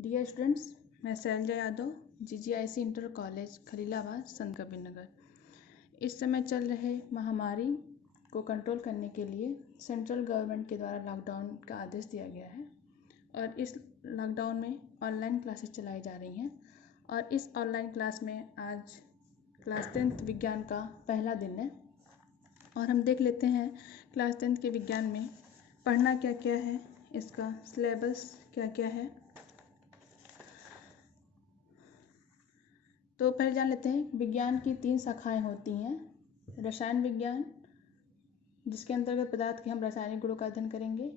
Dear students, मैं Shailja Yadav, GGIC inter college Khalilabad, Sant Kabir नगर। इस समय चल रहे महामारी को कंट्रोल करने के लिए सेंट्रल गवर्नमेंट के द्वारा लॉकडाउन का आदेश दिया गया है और इस लॉकडाउन में ऑनलाइन क्लासेस चलाई जा रही हैं। और इस ऑनलाइन क्लास में आज क्लास 10th विज्ञान का पहला दिन है और हम देख लेते हैं क्लास 10th के विज्ञान में पढ़ना क्या क्या है, इसका सिलेबस क्या क्या है। तो पहले जान लेते हैं विज्ञान की 3 शाखाएं होती हैं। रसायन विज्ञान, जिसके अंतर्गत पदार्थ के हम रासायनिक गुणों का अध्ययन करेंगे।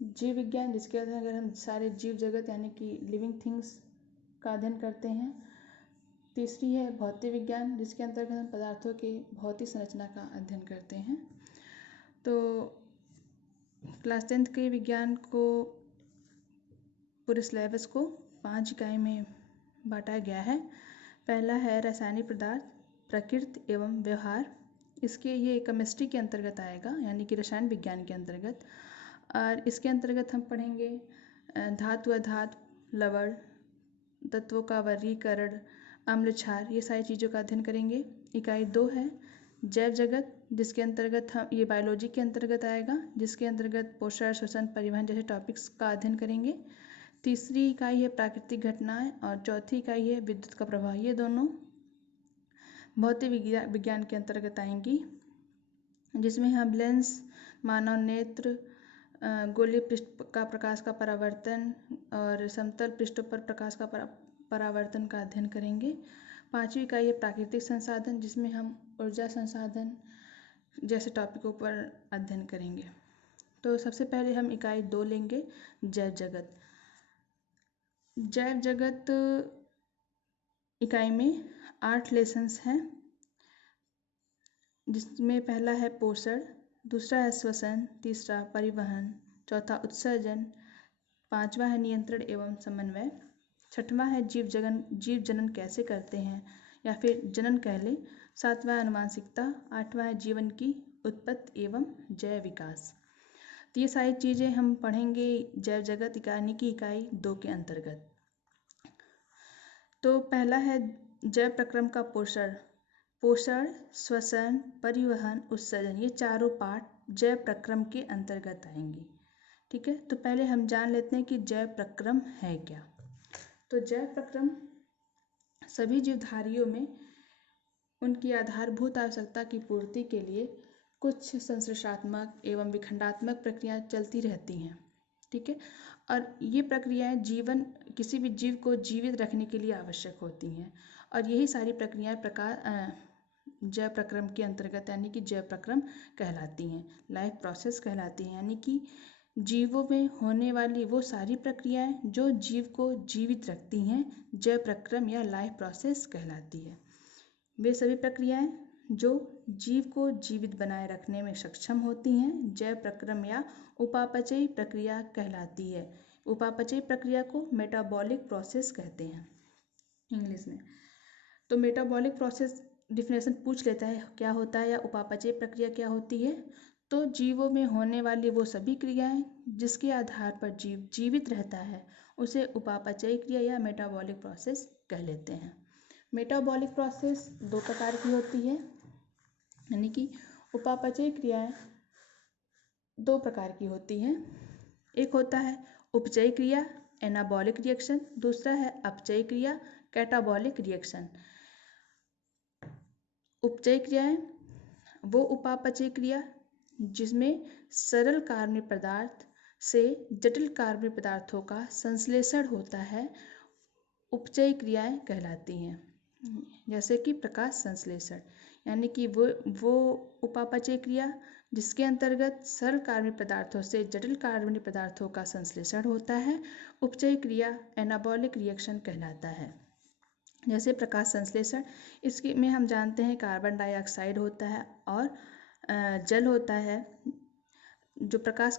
जीव विज्ञान, जिसके अंतर्गत हम सारे जीव जगत यानी कि लिविंग थिंग्स का अध्ययन करते हैं। तीसरी है भौतिक विज्ञान, जिसके अंतर्गत हम पदार्थों की भौतिक संरचना का अध्ययन करते हैं। तो क्लास 10th के विज्ञान को पूरे सिलेबस को 5 इकाई में बांटा गया है। पहला है रासायनिक पदार्थ, प्रकृति एवं व्यवहार। इसके ये केमिस्ट्री के अंतर्गत आएगा, यानी कि रसायन विज्ञान के अंतर्गत। और इसके अंतर्गत हम पढ़ेंगे धातु अधातु, लवण, तत्वों का वर्गीकरण, अम्ल क्षार, ये सारी चीज़ों का अध्ययन करेंगे। इकाई 2 है जैव जगत, जिसके अंतर्गत हम ये बायोलॉजी के अंतर्गत आएगा, जिसके अंतर्गत पोषण, श्वसन, परिवहन जैसे टॉपिक्स का अध्ययन करेंगे। तीसरी इकाई है प्राकृतिक घटनाएं और चौथी इकाई है विद्युत का प्रवाह। ये दोनों भौतिक विज्ञान के अंतर्गत आएंगी, जिसमें हम लेंस, मानव नेत्र, गोलीय पृष्ठ का प्रकाश का परावर्तन और समतल पृष्ठों पर प्रकाश का परावर्तन का अध्ययन करेंगे। पांचवी इकाई है प्राकृतिक संसाधन, जिसमें हम ऊर्जा संसाधन जैसे टॉपिकों पर अध्ययन करेंगे। तो सबसे पहले हम इकाई 2 लेंगे, जैव जगत। जैव जगत इकाई में 8 लेसन्स हैं, जिसमें पहला है पोषण, दूसरा है श्वसन, तीसरा परिवहन, चौथा उत्सर्जन, पांचवा है नियंत्रण एवं समन्वय, छठवां है जीव जनन कैसे करते हैं या फिर जनन कह लें, सातवां है अनुवांशिकता, आठवां है जीवन की उत्पत्ति एवं जैव विकास। तो ये सारी चीज़ें हम पढ़ेंगे जैव जगत इकाई 2 के अंतर्गत। तो पहला है जैव प्रक्रम का पोषण, श्वसन, परिवहन, उत्सर्जन, ये चारों पार्ट जैव प्रक्रम के अंतर्गत आएंगे। ठीक है, तो पहले हम जान लेते हैं कि जैव प्रक्रम है क्या। तो जैव प्रक्रम सभी जीवधारियों में उनकी आधारभूत आवश्यकता की पूर्ति के लिए कुछ संश्लेषणात्मक एवं विखंडात्मक प्रक्रियाएं चलती रहती हैं। ठीक है, और ये प्रक्रियाएं किसी भी जीव को जीवित रखने के लिए आवश्यक होती हैं और यही सारी प्रक्रियाएं जैव प्रक्रम के अंतर्गत यानी कि जैव प्रक्रम कहलाती हैं, लाइफ प्रोसेस कहलाती हैं। यानी कि जीवों में होने वाली वो सारी प्रक्रियाएं जो जीव को जीवित रखती हैं जैव प्रक्रम या लाइफ प्रोसेस कहलाती है। वे सभी प्रक्रियाएं जो जीव को जीवित बनाए रखने में सक्षम होती हैं जैव प्रक्रम या उपापचयी प्रक्रिया कहलाती है। उपापचयी प्रक्रिया को मेटाबॉलिक प्रोसेस कहते हैं इंग्लिश में। तो मेटाबॉलिक प्रोसेस डिफिनेशन पूछ लेता है क्या होता है या उपापचयी प्रक्रिया क्या होती है। तो जीवों में होने वाली वो सभी क्रियाएं जिसके आधार पर जीव जीवित रहता है उसे उपापचयी क्रिया या मेटाबॉलिक प्रोसेस कह लेते हैं। मेटाबॉलिक प्रोसेस 2 प्रकार की होती है, यानी कि उपापचयी क्रियाएं 2 प्रकार की होती हैं। एक होता है उपचयी क्रिया एनाबॉलिक रिएक्शन, दूसरा है अपचयी क्रिया कैटाबॉलिक रिएक्शन। उपचयी क्रियाएं वो उपापचयी क्रिया जिसमें सरल कार्बनिक पदार्थ से जटिल कार्बनिक पदार्थों का संश्लेषण होता है, उपचयी क्रियाएं कहलाती हैं। जैसे कि प्रकाश संश्लेषण, यानी कि वो उपापचयी क्रिया जिसके अंतर्गत सरल कार्बनिक पदार्थों से जटिल कार्बनिक पदार्थों का संश्लेषण होता है, उपचयी क्रिया एनाबॉलिक रिएक्शन कहलाता है। जैसे प्रकाश संश्लेषण, इसके में हम जानते हैं कार्बन डाइऑक्साइड होता है और जल होता है, जो प्रकाश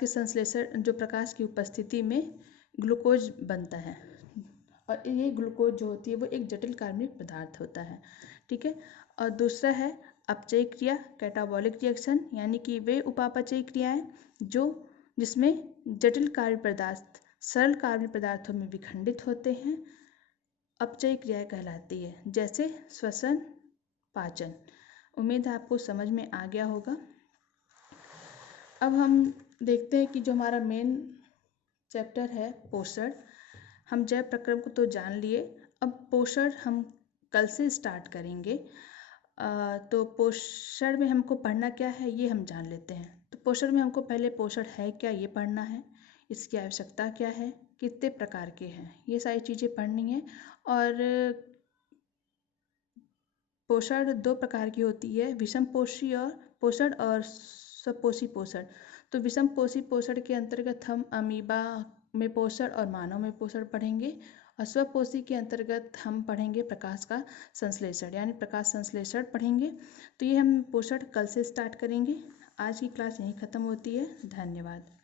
की उपस्थिति में ग्लूकोज बनता है और ये ग्लूकोज जो होती है वो एक जटिल कार्बनिक पदार्थ होता है। ठीक है, और दूसरा है अपचयी क्रिया कैटाबॉलिक रिएक्शन, यानी कि वे उपापचयी क्रियाएं जिसमें जटिल कार्बनिक पदार्थ सरल कार्बनिक पदार्थों में विखंडित होते हैं, अपचयी क्रिया कहलाती है, जैसे श्वसन, पाचन। उम्मीद है आपको समझ में आ गया होगा। अब हम देखते हैं कि जो हमारा मेन चैप्टर है पोषण, हम जैव प्रक्रम को तो जान लिए, अब पोषण हम कल से स्टार्ट करेंगे। तो पोषण में हमको पढ़ना क्या है ये हम जान लेते हैं। तो पोषण में हमको पहले पोषण है क्या ये पढ़ना है, इसकी आवश्यकता क्या है, कितने प्रकार के हैं, ये सारी चीज़ें पढ़नी है। और पोषण 2 प्रकार की होती है, विषम पोषी और पोषण और स्वपोषी पोषण। तो विषम पोषी पोषण के अंतर्गत हम अमीबा में पोषण और मानव में पोषण पढ़ेंगे, और स्वपोषी के अंतर्गत हम पढ़ेंगे प्रकाश का संश्लेषण, यानी प्रकाश संश्लेषण पढ़ेंगे। तो ये हम पोषण कल से स्टार्ट करेंगे। आज की क्लास यहीं ख़त्म होती है। धन्यवाद।